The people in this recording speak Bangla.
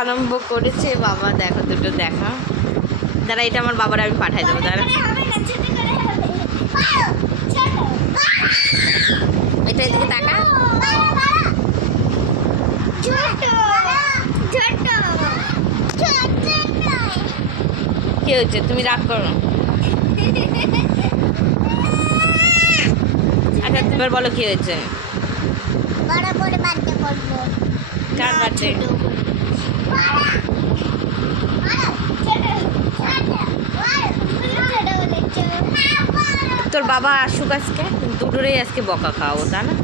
আরম্ভ করেছে বাবা। দেখো দুটো দেখা, দাঁড়া এটা আমার বাবার আমি পাঠাই দেবো। দাঁড়া এটা এদিকে তাকা। কি হয়েছে? তুমি রাগ করো। আচ্ছা তুমি বলো কি হয়েছে? কার বার্থডে? তোর বাবা আসুক আজকে, দুটোরেই আজকে বকা খাওয়াবো তা না?